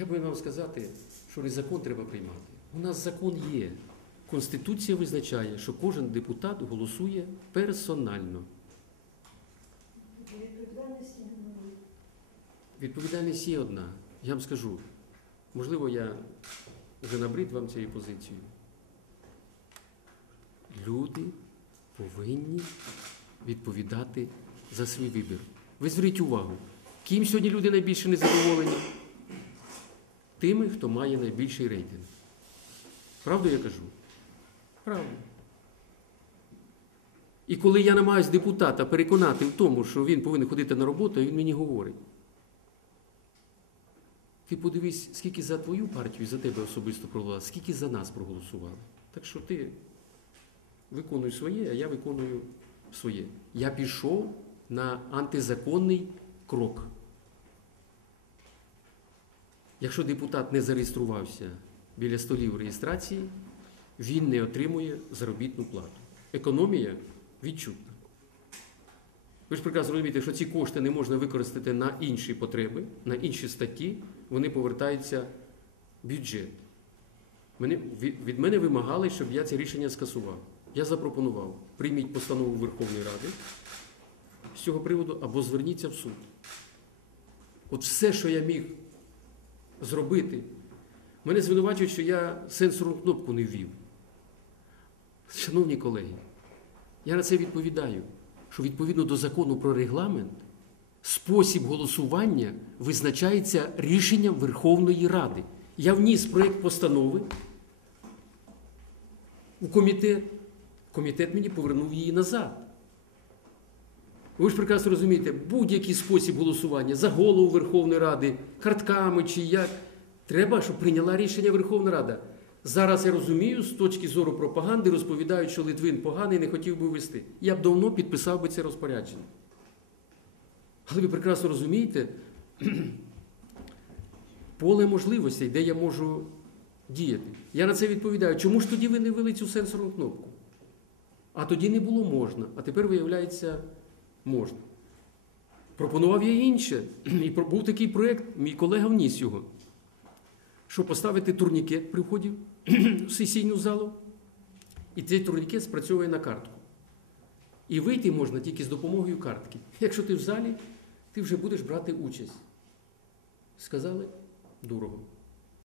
Я повинен вам сказати, що не закон треба приймати. У нас закон є. Конституція визначає, що кожен депутат голосує персонально. Відповідальності немає. Відповідальність є одна. Я вам скажу, можливо, я вже набрид вам цією позицією. Люди повинні відповідати за свій вибір. Ви зверніть увагу, ким сьогодні люди найбільше незадоволені? Тими, хто має найбільший рейтинг. Правду я кажу? Правду. І коли я намагаюся депутата переконати в тому, що він повинен ходити на роботу, він мені говорить. Ти подивись, скільки за твою партію і за тебе особисто проголосували, скільки за нас проголосували. Так що ти виконуй своє, а я виконую своє. Я пішов на антизаконний крок. Якщо депутат не зареєструвався біля столів реєстрації, він не отримує заробітну плату. Економія відчутна. Ви ж прекрасно розумієте, що ці кошти не можна використати на інші потреби, на інші статті, вони повертаються в бюджет. Від мене вимагали, щоб я це рішення скасував. Я запропонував, прийміть постанову Верховної Ради з цього приводу або зверніться в суд. От все, що я міг зробити, мене звинувачують, що я сенсорну кнопку не ввів. Шановні колеги, я на це відповідаю, що відповідно до закону про регламент спосіб голосування визначається рішенням Верховної Ради. Я вніс проєкт постанови у комітет. Комітет мені повернув її назад. Ви ж прекрасно розумієте, будь-який спосіб голосування за голову Верховної Ради, картками чи як, треба, щоб прийняла рішення Верховна Рада. Зараз я розумію, з точки зору пропаганди розповідають, що Литвин поганий не хотів би вести. Я б давно підписав би це розпорядження. Але ви прекрасно розумієте, поле можливостей, де я можу діяти. Я на це відповідаю. Чому ж тоді ви не ввели цю сенсорну кнопку? А тоді не було можна, а тепер, виявляється, можна. Пропонував я інше. І був такий проєкт, мій колега вніс його, що поставити турнікет при вході в сесійну залу, і цей турнікет спрацьовує на картку. І вийти можна тільки з допомогою картки. Якщо ти в залі, ти вже будеш брати участь. Сказали дорого.